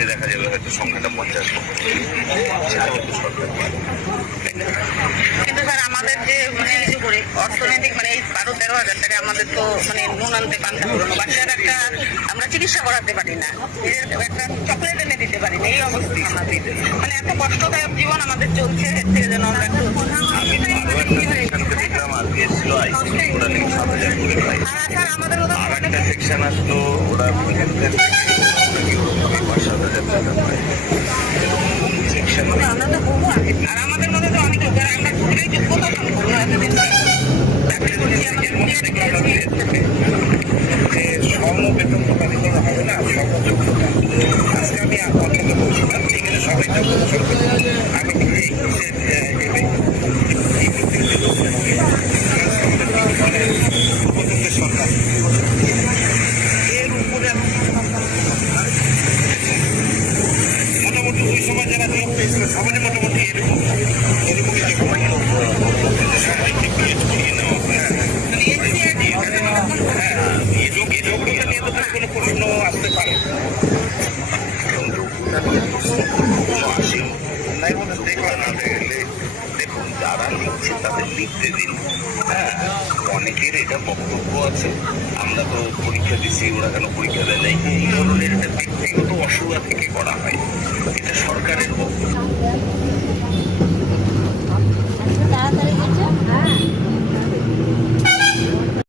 দিনে দেখা যাবে হয়তো সংখ্যাটা 50 সেটাও তো সরকার পারে। কিন্তু স্যার আমাদের যে কিছু করে অর্থনৈতিক মানে এই 12-13 হাজার টাকা আমাদের তো মানে নুন আনতে পান্তা পুরোনো বাচ্চার একটা আমরা চিকিৎসা করাতে পারি না, একটা চকলেট এনে দিতে পারি না, এই অবস্থা আমাদের মানে এত কষ্টদায়ক জীবন আমাদের চলছে। এর থেকে যেন আমরা একটু আমি আরো একটা সেকশনকে দেখলাম আজকে ছিল আইসিসি, ওরা নাকি 7,000 করে পাই। স্যার আমাদের আর একটা সেকশন আসলো ওরা হেলথের নাকি ওরকম 5,000 টাকা পায়। সেকশন আমরা তো বহু আগে আর আমাদের মধ্যে তো অনেক লোক যারা আমরা খুবই যোগ্যতা সম্পন্ন এতদিন চাকরি করছি এর মধ্যে থেকে আমরা যে সমবেতন প্রদান করা হবে না, সমযোগ্যতা। আজকে আমি কথাটা বলছিলাম এখানে সবাই যোগ্য আমি এই সরকার এর উপরে মোটামুটি ওই সময় যারা জব পেয়েছিল সবাই মোটামুটি এরকমই সবাইকে পিএইচডি নেওয়া এই যোগ্যতা নিয়ে তো কোনো প্রশ্ন আসতে পারে। দেখুন যারা লিখছে তাদের লিখতে দিন। হ্যাঁ, অনেকের এটা বক্তব্য আছে আমরা তো পরীক্ষা দিচ্ছি, ওরা কেন পরীক্ষা দেয় নাই, এই ধরনের একটা ব্যক্তিগত অসুবিধা থেকে করা